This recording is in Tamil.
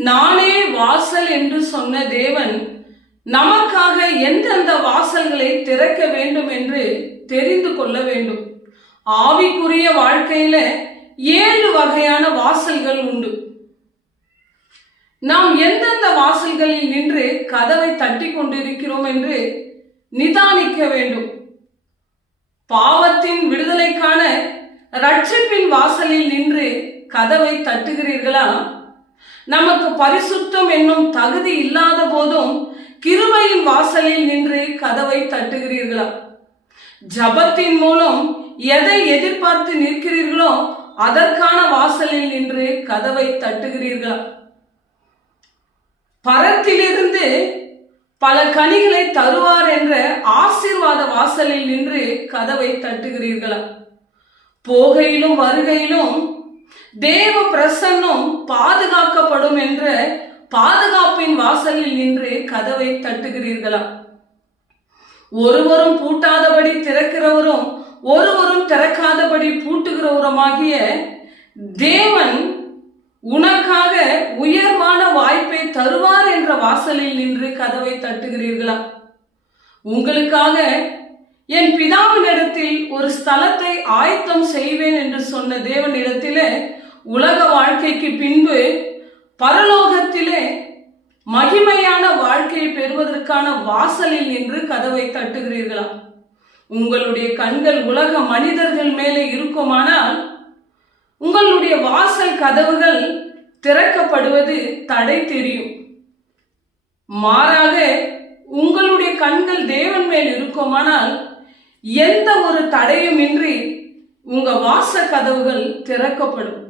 நானே வாசல் என்று சொன்ன தேவன் நமக்காக எந்தெந்த வாசல்களை திறக்க வேண்டும் என்று தெரிந்து கொள்ள வேண்டும். ஆவிக்குரிய வாழ்க்கையில ஏழு வகையான வாசல்கள் உண்டு. நாம் எந்தெந்த வாசல்களில் நின்று கதவை தட்டி கொண்டிருக்கிறோம் என்று நிதானிக்க வேண்டும். பாவத்தின் விடுதலைக்கான ரட்சிப்பின் வாசலில் நின்று கதவை தட்டுகிறீர்களா? நமக்கு பரிசுத்தம் என்னும் தகுதி இல்லாத போதும் கிருபையின் வாசலில் நின்று கதவை தட்டுகிறீர்களா? ஜபத்தின் மூலம் எதை எதிர்பார்த்து நிற்கிறீர்களோ அதற்கான வாசலில் நின்று கதவை தட்டுகிறீர்களா? பரத்திலிருந்து பல கனிகளை தருவார் என்ற ஆசீர்வாத வாசலில் நின்று கதவை தட்டுகிறீர்களா? போகையிலும் வருகையிலும் தேவ பிரசன்னம் பாதுகாக்கப்படும் என்ற பாதுகாப்பின் வாசலில் நின்று கதவை தட்டுகிறீர்களா? ஒருவரும் பூட்டாதபடி திறக்கிறவரும் ஒருவரும் திறக்காதபடி பூட்டுகிறவருமாகிய தேவன் உனக்காக உயர்வான வாய்ப்பை தருவார் என்ற வாசலில் நின்று கதவை தட்டுகிறீர்களா? உங்களுக்காக என் பிதாவினிடத்தில் ஒரு ஸ்தலத்தை ஆயத்தம் செய்வேன் என்று சொன்ன தேவனிடத்திலே உலக வாழ்க்கைக்கு பின்பு பரலோகத்திலே மகிமையான வாழ்க்கையை பெறுவதற்கான வாசலில் நின்று கதவை தட்டுகிறீர்களா உங்களுடைய கண்கள் உலக மனிதர்கள் மேலே இருக்குமானால் உங்களுடைய வாசல் கதவுகள் திறக்கப்படுவது தடை தெரியும். மாறாக உங்களுடைய கண்கள் தேவன் மேல் இருக்குமானால் எந்த ஒரு தடையுமின்றி உங்க வாச கதவுகள் திறக்கப்படும்.